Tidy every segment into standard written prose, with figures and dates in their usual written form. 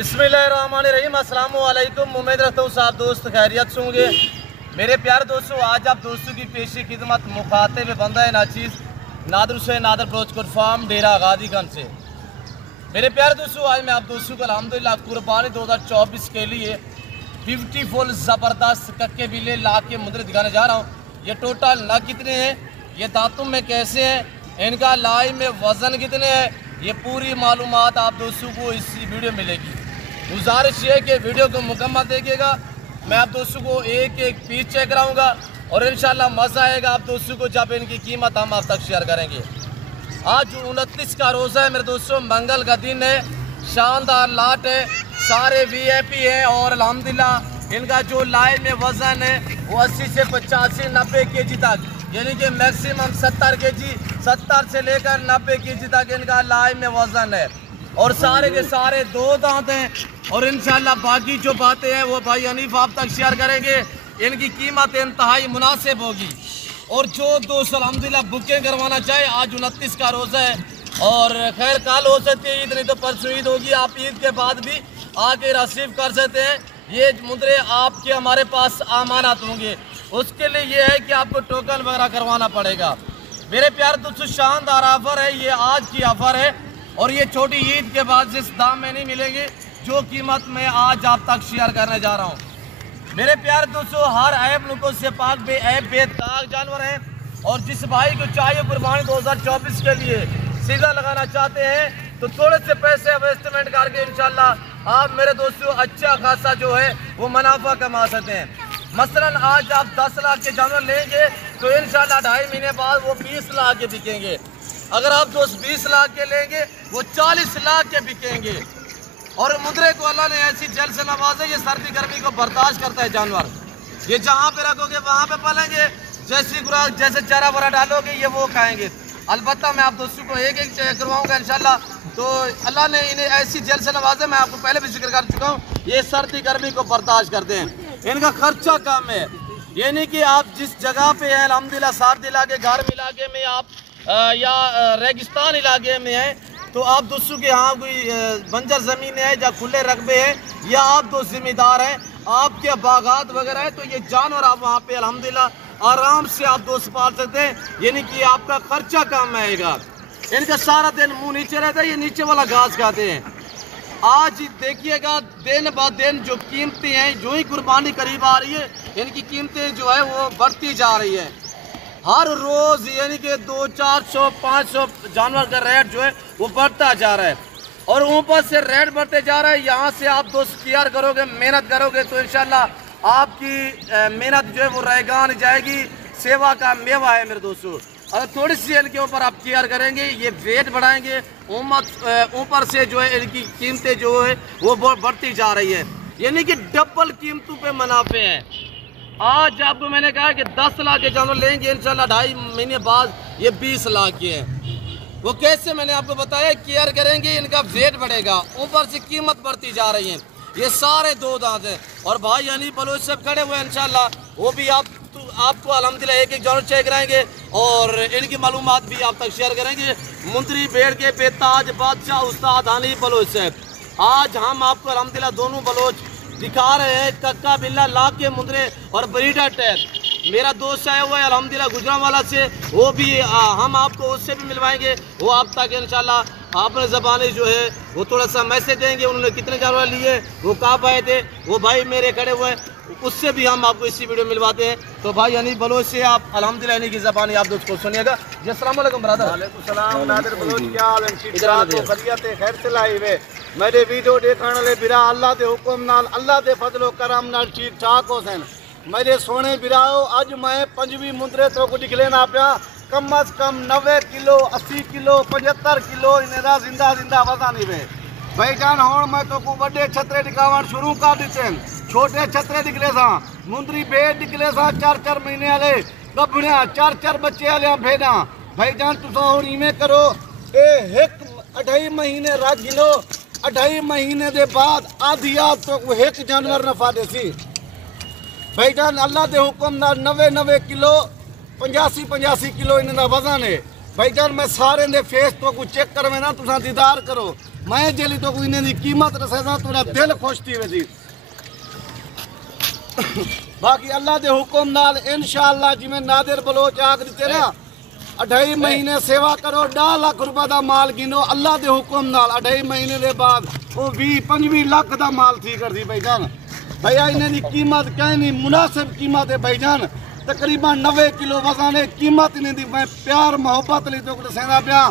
बिस्मिल्लाहिर्रहमानिर्रहीम। अस्सलाम वालेकुम। उम्मीद रखता हूँ आप दोस्त खैरियत से होंगे। मेरे प्यारे दोस्तों, आज आप दोस्तों की पेशी खिदमत मुखातिब बंदा है नाचीज़ नादर हुसैन नादर ब्रोचकोट फार्म डेरा गाजीगंज से। मेरे प्यारे दोस्तों, आज मैं आप दोस्तों को अल्हम्दुलिल्लाह कुर्बानी 2024 के लिए ब्यूटीफुल ज़बरदस्त कक्के बिल्ले ला के मुद्रे दिखाने जा रहा हूँ। ये टोटल नग कितने हैं, ये दांतों में कैसे हैं, इनका लाई में वज़न कितने हैं, ये पूरी मालूमात आप दोस्तों को इसी वीडियो में मिलेगी। गुजारिश ये है कि वीडियो को मुकम्मल देखिएगा। मैं आप दोस्तों को एक एक पीस चेक कराऊंगा और इंशाल्लाह मज़ा आएगा आप दोस्तों को जब इनकी कीमत हम आप तक शेयर करेंगे। आज 29 का रोज़ा है मेरे दोस्तों, मंगल का दिन है, शानदार लाट है, सारे VIP हैं और अल्हम्दुलिल्लाह इनका जो लाई में वज़न है वो 80 से 85-90 kg तक, यानी कि मैक्सिमम 70 kg, 70 से लेकर 90 kg तक इनका लाई में वज़न है और सारे के सारे 2 दांत हैं। और इंशाल्लाह बाकी जो बातें हैं वो भाई हनीफ आप तक शेयर करेंगे। इनकी कीमत इंतहाई मुनासिब होगी और जो दोस्त अल्हम्दुलिल्लाह बुकिंग करवाना चाहे, आज 29 का रोज़ा है और खैर कल हो सकती है ईद, नहीं तो परसों ईद होगी, आप ईद के बाद भी आके रिसीव कर सकते हैं। ये मुद्रे आपके हमारे पास अमानत होंगे, उसके लिए ये है कि आपको टोकन वगैरह करवाना पड़ेगा। मेरे प्यारे दोस्तों, शानदार ऑफर है, ये आज की ऑफर है और ये छोटी ईद के बाद जिस दाम में नहीं मिलेंगे जो कीमत मैं आज आप तक शेयर करने जा रहा हूँ। मेरे प्यारे दोस्तों, हर ऐप लोगों से पाक बे ऐप बेदाग जानवर हैं और जिस भाई को चाहिए कुर्बानी 2024 के लिए सीधा लगाना चाहते हैं तो थोड़े से पैसे इन्वेस्टमेंट करके इंशाल्लाह आप मेरे दोस्तों अच्छा खासा जो है वो मुनाफा कमा सकते हैं। मसलन आज आप 10 लाख के जानवर लेंगे तो इंशाल्लाह 2.5 महीने बाद वो 20 लाख के बिकेंगे। अगर आप दोस्त 20 लाख के लेंगे वो 40 लाख के बिकेंगे। और मुद्रे को अल्लाह ने ऐसी जल से नवाजे, ये सर्दी गर्मी को बर्दाश्त करता है जानवर। ये जहाँ पे रखोगे वहाँ पे पलेंगे, जैसी खुराक जैसे चारा वरा डालोगे ये वो खाएंगे। अलबत्ता मैं आप दोस्तों को एक एक करवाऊँगा इंशाल्लाह। तो अल्लाह ने इन्हें ऐसी जल से नवाजे, मैं आपको पहले भी जिक्र कर चुका हूँ, ये सर्दी गर्मी को बर्दाश्त करते हैं। इनका खर्चा कम है, यानी कि आप जिस जगह पे है अल्हम्दुलिल्लाह सर्द इलाके, गर्म इलाके में आप या रेगिस्तान इलाके में है तो आप दोस्तों के यहाँ कोई बंजर ज़मीन है या खुले रकबे हैं या आप दोस्त जिम्मेदार हैं, आपके बागात वगैरह है, तो ये जानवर आप वहाँ पे अल्हम्दुलिल्लाह आराम से आप दोस्त पाल सकते हैं, यानी कि आपका खर्चा कम आएगा। इनका सारा दिन मुंह नीचे रहता है, ये नीचे वाला घास खाते हैं। आज देखिएगा दिन ब दिन जो कीमतें हैं, जो ही कुर्बानी करीब आ रही है इनकी कीमतें जो है वो बढ़ती जा रही है। हर रोज़ यानी कि 200-400-500 जानवर का रेट जो है वो बढ़ता जा रहा है और ऊपर से रेट बढ़ते जा रहा है। यहाँ से आप दोस्त केयर करोगे, मेहनत करोगे तो इंशाल्लाह आपकी मेहनत जो है वो रैगान जाएगी। सेवा का मेवा है मेरे दोस्तों। अगर थोड़ी सी इनके ऊपर आप केयर करेंगे, ये वेट बढ़ाएंगे, ऊपर से जो है इनकी कीमतें जो है वो बढ़ती जा रही है, यानी कि डबल कीमतों पे मुनाफे हैं। आज आपको मैंने कहा कि 10 लाख के जानवर लेंगे इंशाल्लाह 2.5 महीने बाद ये 20 लाख के हैं। वो कैसे मैंने आपको बताया, केयर करेंगे इनका वेट बढ़ेगा, ऊपर से कीमत बढ़ती जा रही है। ये सारे 2 दांत हैं और भाई यानी बलोच सब खड़े हुए हैं इंशाल्लाह, वो भी आपको अल्हम्दुलिल्लाह एक एक जानवर चेक कराएंगे और इनकी मालूमात भी आप तक शेयर करेंगे। मुंत्री बेड़ के बेताज बादशाह उस्ताद हनीफ बलोच साहब, आज हम आपको अल्हम्दुलिल्लाह दोनों बलोच दिखा रहे हैं, कक्का बिल्ला लाख के मुद्रे और ब्रीडर टैग। मेरा दोस्त आया हुआ है अल्हम्दुलिल्लाह गुजरांवाला से, वो भी हम आपको उससे भी मिलवाएंगे, वो आप तक इंशाल्लाह अपने ज़बानी जो है वो थोड़ा सा मैसेज देंगे, उन्होंने कितने जानवर लिए, वो कब आए थे, वो भाई मेरे खड़े हुए हैं, उससे भी हम आपको इसी वीडियो मिलवाते हैं। तो भाई हनीफ बलोच से आप अल्हम्दुलिल्लाह इन्हीं की ज़बानी आप दोस्त को सुनिएगा। जी अस्सलाम वालेकुम ब्रदर। वालेकुम सलाम नादिर बलोच, क्या हाल है? खैरियत है, खैर से लाई वे मेरे वीडियो देखने वाले बिरा अल्लाह के हुक्म नाल, अल्लाह के फजलो करम नाल ठीक ठाक हो सन। मेरे सोने बिराओ, अज मैं 5वीं मुद्रे तो को दिखलेना पिया, कम अज कम 90 किलो, 80 किलो, 75 किलो इनका जिंदा जिंदा वजन ही वे भाईजान। हूँ मैं तो को बड़े छतरे दिखावन शुरू कर दिते, छोटे छतरे निकले सा, मुंदरी बेट निकले सा 4-4 महीने वाले गभणिया, 4-4 बच्चे वाले भेड़ा। भाईजान तुसा और इवें करो, ये 2.5 महीने रख गिलो, 2.5 महीने के बाद आधी आध तो एक जानवर नफा देसी। भाईजान अल्लाह के हुक्म नाल 90 किलो, 85 किलो इन्हों का वजन है। भाईजान मैं सारे दे फेस तो को चेक करवे ना, तुसा दीदार करो, मैं जेली तो कोई इन्हें दी कीमत रसेदा तुरा दिल खुश थी वेदी। बाकी अल्लाह दे हुक्म नाल इंशाअल्लाह जिमें नादिर बलोच आख दिते ना 2.5 महीने सेवा करो 10 लाख रुपए दा माल गिनो अल्लाह दे हुक्म नाल 2.5 महीने दे बाद वो 20-25 लाख दा माल थी कर दी भाईजान। भैया इन्हें दी कीमत कहनी मुनासिब कीमत है भाईजान। तकरीबन 90 किलो वजन है कीमत इन्हें दी। मैं प्यार मोहब्बत ली तो दसेंदा पिया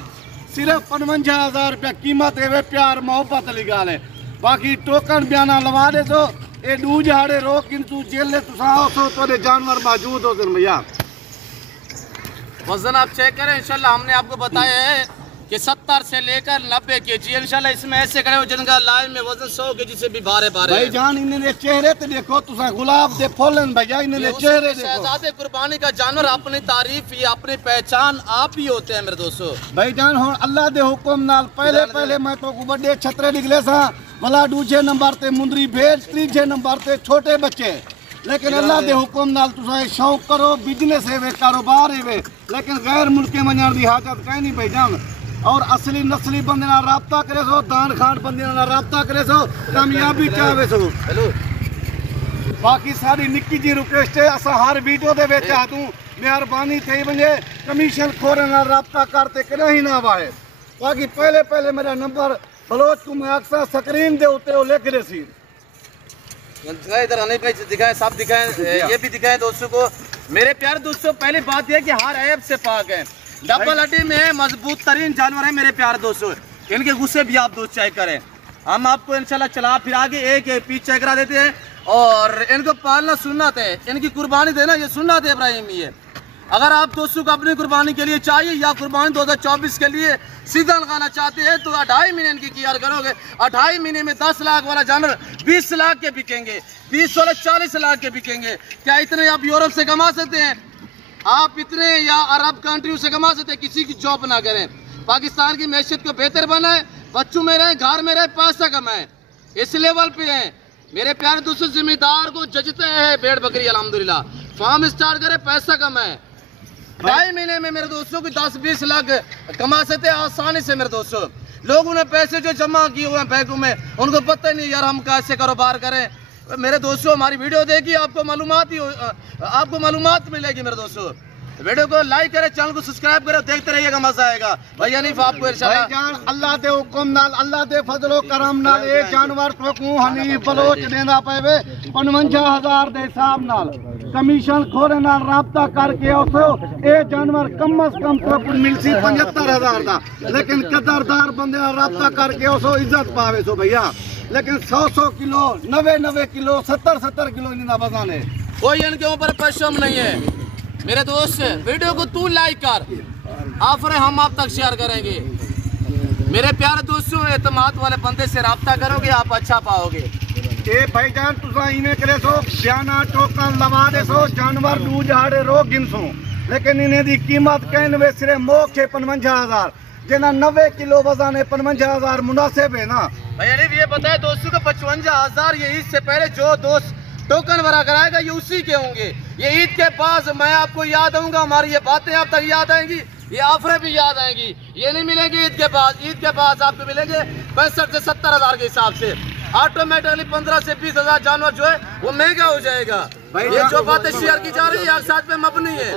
सिर्फ 55,000 रुपया कीमत है प्यार मोहब्बत ली गाल है। बाकी टोकन बयाना लवा दे तो ये डू झाड़े रो किंतु जेल तुसा तो जानवर मौजूद हो भैया। वजन आप चेक करें इंशाल्लाह। हमने आपको बताया है कि 70 से लेकर 90 केजी इंशाल्लाह इसमें ऐसे खड़े हो जिनका लाइव में वजन 100 केजी से भी भारे भाई जान। इन्हें चेहरे ते देखो तुसा गुलाब दे फूलन भैया इन्हें चेहरे देखो। शहजादे कुर्बानी का जानवर अपनी तारीफ ही अपनी पहचान आप ही होते हैं मेरे दोस्तों। भाई जान हुन अल्लाह दे हुक्म नाल पहले मैं तो बड़े छतरे निकले सा भला दूजे नंबर ते मुंदरी भेज तीजे नंबर ते छोटे बच्चे। लेकिन अल्लाह दे हुक्म नाल तुसा शौक करो बिजनेस है वे कारोबार है वे लेकिन गैर मुल्के वजण दी हाजत कहीं नहीं भाईजान। और असली नस्ली बंदे नाल राबता करे सो दान खान बंदे नाल राबता करे सो कामयाबी चाहे सो। बाकी सारी निक्की जी रिक्वेस्ट है असा हर वीडियो दे विच आ तू मेहरबानी थई वने कमीशन खोरे नाल राबता करते कहीं ना वाए। बाकी पहले मेरा नंबर बलोच को मैं अक्सर स्क्रीन दे उत्ते वो लिख दे सी। इधर आने पे दिखाएं सब दिखाएं ये भी दिखाएं दोस्तों को। मेरे प्यारे दोस्तों पहली बात यह कि हर ऐब से पाक है। डबल हड्डी में मजबूत तरीन जानवर है मेरे प्यारे दोस्तों। इनके गुस्से भी आप दोस्त चेक करें। हम आपको इंशाल्लाह चला फिर आगे एक पीस चेक करा देते हैं। और इनको पालना सुन्नत है इनकी कुर्बानी देना ये सुन्नत है इब्राहिमी है। अगर आप दोस्तों को अपनी कुर्बानी के लिए चाहिए या कुर्बानी 2024 के लिए सीधा लगाना चाहते हैं तो 2.5 महीने इनकी किया करोगे। 2.5 महीने में 10 लाख वाला जानवर 20 लाख के बिकेंगे 20 वाला 40 लाख के बिकेंगे। क्या इतने आप यूरोप से कमा सकते हैं? आप इतने या अरब कंट्रियों से कमा सकते हैं? किसी की जॉब ना करें। पाकिस्तान की मैशियत को बेहतर बनाए बच्चों में रहे घर में रहे पैसा कमाए इस लेवल पे है मेरे प्यारे दोस्तों। जिम्मेदार को जजते हैं भेड़ बकरी अल्हम्दुलिल्लाह फार्म स्टार्ट करे पैसा कमाए। 2.5 महीने में मेरे दोस्तों को 10-20 लाख कमा सकते हैं आसानी से मेरे दोस्तों। लोगों ने पैसे जो जमा किए हुए हैं बैंकों में उनको पता नहीं यार हम कैसे कारोबार करें। मेरे दोस्तों हमारी वीडियो देखिए आपको मालूमात मिलेगी मेरे दोस्तों। वीडियो को लाइक करें चैनल को सब्सक्राइब करें देखते रहिएगा मजा आएगा। भाई हनीफ आपको इंशाल्लाह अल्लाह दे हुक्म नाल अल्लाह दे फजलो करम नाल एक जानवर को हनीफ बलोच देना पवे 55,000 दे हिसाब नाल कमीशन खोरे नाल राबता करके उसो ए जानवर कम अज कम तो मिलसी 75,000 दा। लेकिन कदरदार बंदे नाल राबता करके उसो इज्जत पावे सो भैया। लेकिन 100 किलो 90 किलो 70 किलो इनका वजन है। कोई इनके ऊपर पश्चिम नहीं है मेरे दोस्त। वीडियो को तू लाइक कर ऑफर हम आप तक शेयर करेंगे। मेरे प्यारे दोस्तों एतमाद वाले बंदे से रब्ता करोगे आप अच्छा पाओगे। ए भाईजान तुसा इन्हें करे सो बयाना टोकन लवा दे सो जानवर दू झाड़े रो गिन सो लेकिन इन्हें दी कीमत कहने वे सिर्फ मोख है 55,000 जना 90 किलो वजन है 55,000 मुनासिब है ना भैया। ये बताए दोस्तों को 55,000 ये ईद से पहले जो दोस्त टोकन भरा कराएगा ये उसी के होंगे। ये ईद के पास मैं आपको याद आऊंगा हमारी ये बातें आप तक याद आएंगी ये ऑफरें भी याद आएंगी। ये नहीं मिलेगी ईद के बाद आपको मिलेंगे 65 से 70,000 के हिसाब से। ऑटोमेटिकली 15 से 20,000 जानवर जो है वो महंगा हो जाएगा। ये जो बातें शेयर की जा रही है आप साथ में मबनी है।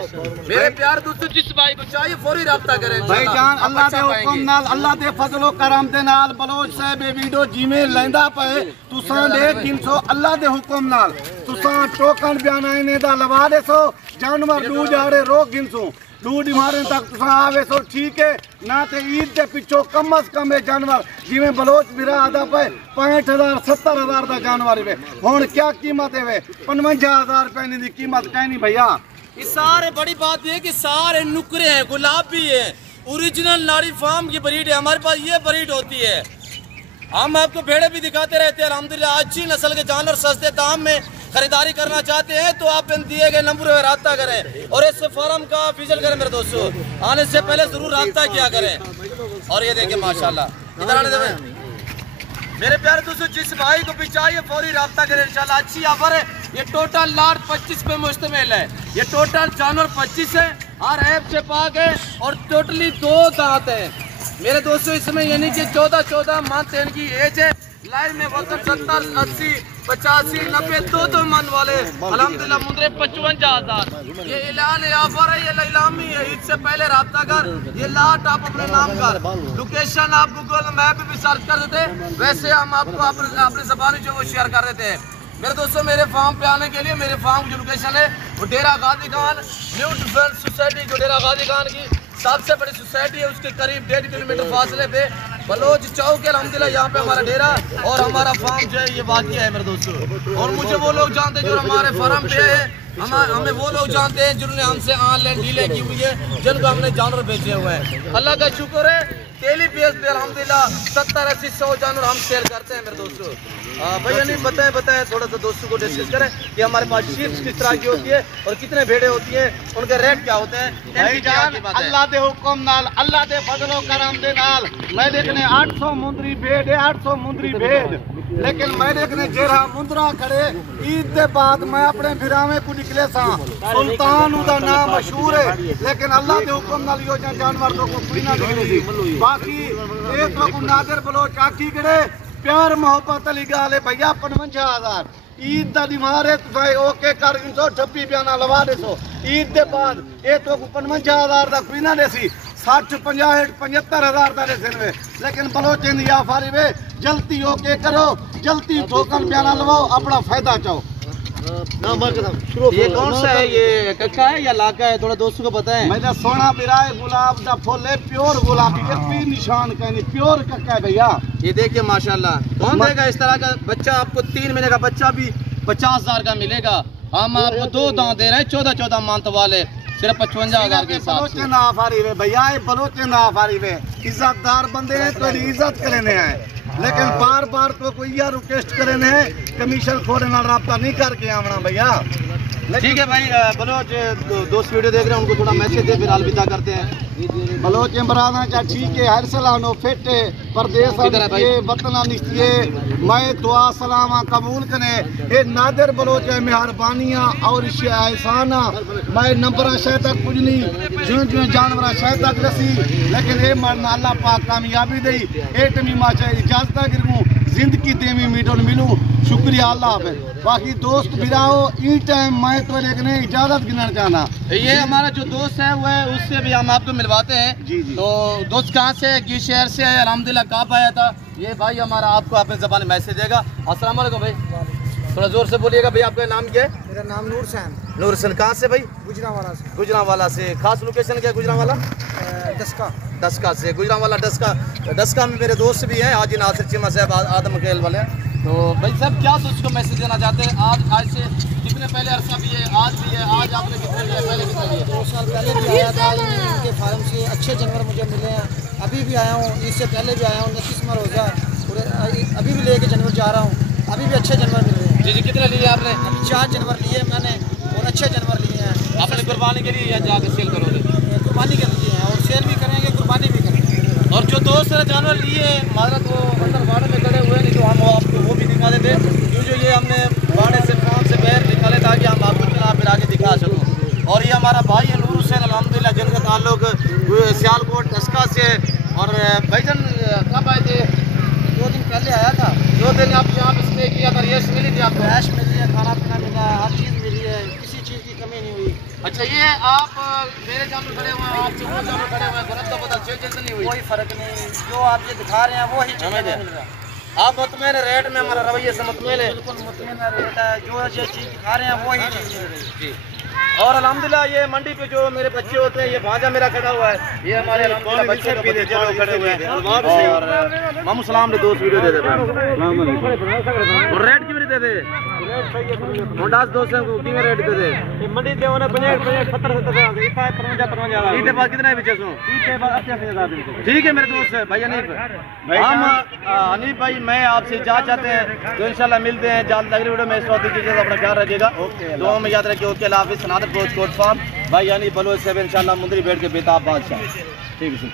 मेरे प्यार दोस्तों जिस भाई को चाहिए फौरी रब्ता करें भाईजान। अल्लाह दे हुक्म नाल अल्लाह दे फजलो करम दे नाल बलोच साहब ये वीडियो जिमें लेंदा पे तुसां दे 300 अल्लाह दे हुक्म नाल तुसां टोकन बयाना इने दा लवा दे सो जानवर दू जाड़े रो गिनसो दूध मारे तक तुसा आवे सो ठीक है ना ते ईद के पिछो कम अज कम जानवर जिमें बलोच बिरा आदा पे 65,000 70,000 का जानवर है हुन क्या कीमत है 55,000 रुपए की कीमत कहनी भैया। इस सारे बड़ी बात ये कि सारे नुकरे हैं गुलाबी है ओरिजिनल नारी फार्म की ब्रीड है। हमारे पास ये ब्रीड होती है। हम आपको भेड़े भी दिखाते रहते हैं अल्हम्दुलिल्लाह। अच्छी नस्ल के जानवर सस्ते दाम में खरीदारी करना चाहते हैं तो आप इन दिए गए नंबर पर रब्ता करें और इस फार्म का विजिट करें मेरे दोस्तों। आने से पहले जरूर रब्ता किया करें। और ये देखिए माशाल्लाह इधर आने दें मेरे प्यारे दोस्तों जिस भाई को भी चाहिए फौरी रब्ता करें इंशाल्लाह। अच्छी ऑफर है। ये टोटल लाट 25 पे मुश्तमिल है। ये टोटल जानवर 25 है हर ऐप से पाक है और टोटली 2 दांत है। मेरे दोस्तों इसमें यानी कि 14 मंथ इनकी एज है। लाइव में वजन 70, 80, 85, 90, 2 मन वाले अल्हम्दुलिल्लाह मुंदरे 55,000। ये ऐलान है, ऑफर है, ये इलामी है। इससे पहले राब्ता कर, ये लाट आप अपने नाम कर, लोकेशन आप गूगल मैप भी सर्च कर देते, वैसे हम आपको अपनी ज़बानी जो वो शेयर कर देते हैं। मेरे दोस्तों मेरे फार्म पे आने के लिए, मेरे फार्म की जो लोकेशन है वो डेरा Ghazi Khan new defence society, जो डेरा गाजी खान की सबसे बड़ी सोसाइटी है, उसके करीब 1.5 किलोमीटर फासले पे बलोच चौक है। अल्हम्दुलिल्लाह यहाँ पे हमारा डेरा और हमारा फार्म जो है ये वाक़ई है मेरे दोस्तों। और मुझे वो लोग जानते हैं जो हमारे फार्म पे है, हमें वो लोग जानते हैं जिन्होंने हमसे ऑनलाइन डीलें की हुई है, जिनको हमने जानवर बेचे हुए हैं। अल्लाह का शुक्र है डेली बेस पे अल्हम्दुलिल्लाह 70, 80, 100 जानवर हम शेयर करते हैं मेरे दोस्तों। भैया नहीं बताएं थोड़ा सा दोस्तों को डिस्कस करें कि हमारे पास शीप्स किस तरह की होती है और कितने भेड़े होती हैं, उनके रेट क्या होते हैं। अल्लाह दे हुक्म नाल, अल्लाह दे फजलो करम दे नाल मैं देखने 800 मुंदरी भेड़ है, 800 मुंदरी भेड़। लेकिन मैं देखने जेरा मुंदरा खड़े ईद के बाद मैं अपने फिरावे को निकले सा, सुल्तान उदा नाम मशहूर है, लेकिन अल्लाह के हुक्म नाल यो जानवर तो कोई ना निकली। बाकी एक लोग नादिर बलोच आखी करे प्यार मोहब्बत अली गाल है भैया 55,000 ईद का दिमाग है भाई ओके कर 126 बयाना लवा दे सो ईद के बाद ये तो 55,000 का कोई ना देसी 60, 50, 75,000 का देते हुए। लेकिन बलोच या फारी वे जल्दी ओके करो, जल्दी ठोकर बयाना लवाओ, अपना फायदा चाहो। ये कौन सा है, ये कक्का है या लाका है, थोड़ा दोस्तों को बताएं। मैंने सोना बिराए गुलाब का फूल है, प्योर गुलाबी है, कोई निशान का नहीं, प्योर कक्का है भैया। ये देखिए माशाल्लाह, कौन देगा इस तरह का बच्चा आपको? 3 महीने का बच्चा भी 50,000 का मिलेगा। हम आपको 2 दांत दे रहे हैं 14 मंथ वाले, सिर्फ 55,000 के साथ। बलोचे ना फारी वे भैया, बलोचे ना फारी वे इज्जतदार बंदे हैं तो इज्जत करने आए, लेकिन बार बार तो कोई यार रिक्वेस्ट करने हैं कमीशन खोरे ना रब्ता नहीं करके आवना भैया। ठीक है भाई, बलोच दोस्त वीडियो देख रहे हैं उनको थोड़ा मैसेज दे, फिर अलविदा करते हैं। बलोच इमराना चा ठीक है, हर सलानो फिट है, परदेस ये वतन निस्तिए मैं दुआ सलामा कबूल कने। ये नादिर बलोच है मेहरबानियाँ और एहसाना मैं नंबर शह तक कुछ नहीं जो जो जानवर शह तक रसी, लेकिन ये मरना अल्लाह पाक कामयाबी दई ए तमीमा चाहे इजाजत गिरूँ जिंदगी देवी मीडोन मिलूँ, शुक्रिया अल्लाह हाफ़िज़। बाकी दोस्त बिराओ ई टाइम मैं तो देखने इजाजत गिनना चाहना। ये हमारा जो दोस्त है वो है, उससे भी हम आपको मिलवाते हैं। जी जी। तो दोस्त कहाँ से है? गी शहर से है, अल्हम्दुलिल्लाह। कहाँ आया था ये भाई हमारा, आपको अपने ज़बान मैसेज देगा। अस्सलाम वालेकुम भाई, थोड़ा जोर से बोलिएगा। भाई आपका नाम क्या है? मेरा नाम नूर सैन। नूर हसन, कहाँ से भाई? गुजरावाला से। गुजरावाला से। खास लोकेशन क्या है गुजरावाला? डस्का से, गुजरावाला डस्का में मेरे दोस्त भी हैं, हाजी नासिर चीमा साहब आदम खेल वाले। तो भाई साहब क्या दोस्त को मैसेज देना चाहते हैं? आज से कितने पहले अरसा भी है, आज भी है, आज आपने कितने लिए, पहले कितने लिए? 2 साल पहले भी आया था इनके फार्म से, अच्छे जानवर मुझे मिले हैं। अभी भी आया हूँ, इससे पहले भी आया हूँ, 29 रोज़ा अभी भी लेके जानवर जा रहा हूँ, अभी भी अच्छे जानवर मिल रहे हैं। जी जी, कितने लिए आपने? अभी 4 जानवर लिए मैंने और अच्छे जानवर लिए हैं। आपने कुर्बानी के लिए या जाकर सेल करोगे? कुर्बानी के लिए हैं और सेल भी करेंगे, कुर्बानी भी करेंगे। और जो दोस्त जानवर लिए मादरत वो अंदर बाड़े में खड़े हुए, नहीं तो हम आपको वो भी दिखा देते, क्यों जो ये हमने बाड़े से फार्म से बाहर निकाले ताकि हम आपको चुनाव फिर आगे दिखा सकूँ। और ये हमारा भाई है नूर हुसैन अल्हम्दुलिल्लाह, जिनका ताल्लुक सियालकोट डस्का से। और भाईजान कब आए थे? 2 दिन पहले आया था। 2 दिन आप यहाँ पे स्टे किया था, रेस्ट मिली थी आपको? कैश मिली है, खाना पीना मिला है, हर चीज़ मिली है, किसी चीज़ की कमी नहीं हुई। अच्छा, ये आप मेरे जानवर खड़े हुए हैं, आपसे वो जानवर खड़े हुए हैं, गलत तो पता चेंज नहीं हुई? कोई फ़र्क नहीं, जो आप ये दिखा रहे हैं वो ही चीज़ मिल रहा है। आप मुतमईन रेट में, हमारा रवैये से मुतमईन है? बिल्कुल मुतमईन रेट है, जो चीज़ दिखा रहे हैं वो ही चीज़ मिल रही है। जी। और अल्हम्दुलिल्लाह ये मंडी पे जो मेरे बच्चे होते हैं, ये भांजा मेरा खड़ा हुआ है, ये हमारे अल्हम्दुलिल्लाह बच्चे के बच्चे लोग खड़े हुए हैं। और मामू सलाम ने दोस्त वीडियो दे दे और रेट क्यों नहीं दे दे? मुंडास दोस्त को कितने रेट दे दे? मंडी पे होना 50 70 70 इतने बाद कितने बेचे सो? ठीक है मेरे दोस्त है भाई अनीफ। हम अनीफ भाई मैं आपसे इजाज़त चाहते हैं, तो इंशाल्लाह मिलते हैं जल्द अगली वीडियो में। इस वक्त दीजिए, अपना ख्याल रखिएगा, दुआ में याद रखिए। ओके, अल्लाह हाफ़िज़। नादिर कोट फार्म भाई यानी बलोच से इंशाल्लाह मुंदरी बैठ के बेताब बादशाह। ठीक है।